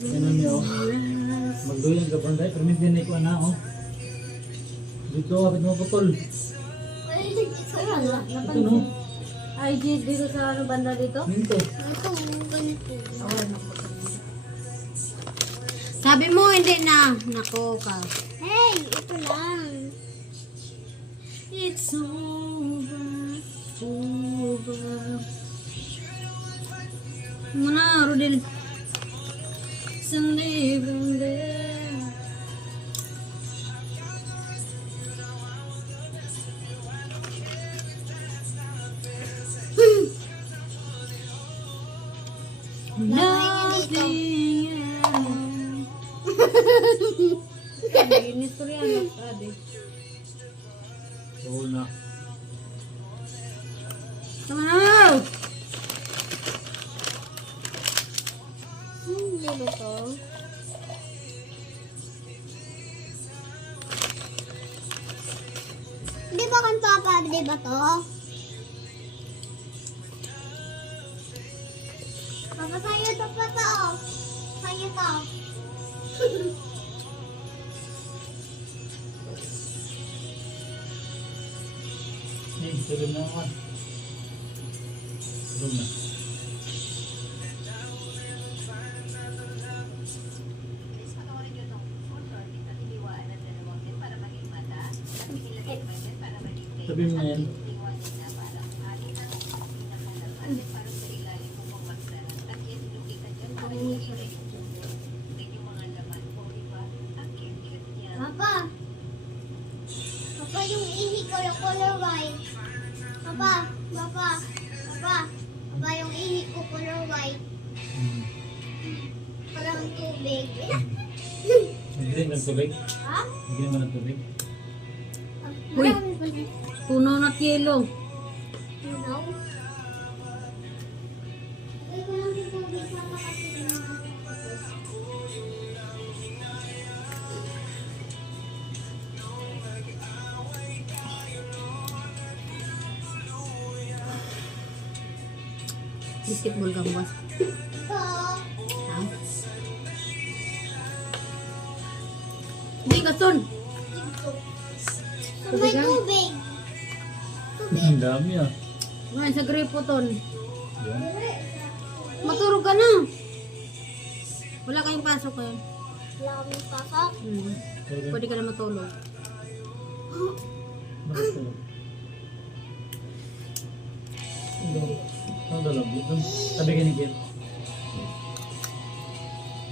Yan na niyo. Magduyan ka pa dahil. Permit din ko na oh. Dito, kapit mo putol. Ito no. Ay, dito sa ano banda dito? Minto. Ito, ganito. Sabi mo, hindi na. Nako ka. Hey, ito lang. It's over. Over. Muna, Rodel. Sunday from there. Inis ko rin sabi. Oo na. Tama na! Hindi ba to? Di ba kan Papa, di ba to? Papa, sa'yo to pa to. Sa'yo to. Tulog na ako. Tulog na. Sabi mo na yan. Papa. Papa, yung ihi ko yung color white. Papa, Papa, Papa. Papa, yung ihi ko color white. Parang tubig. Nagdilim ng tubig? Ha? Nagdilim mo ng tubig? Uy. Marami pa siya. Puno na yelo. Tunaw. Ay, ko lang yung tubig sa makatilang. Basketball ka bukas. Ito. Ha? Hindi ka son. So, may Tubig ah? tubig. Ang dami ah. Ngayon sa gripo ton. Yan. Matulog ka na. Wala kayong pasok ngayon. Wala kaming pasok. Pwede ka na matulog. Bakit tulog? Ang dalag. Sabi ka ni Kit.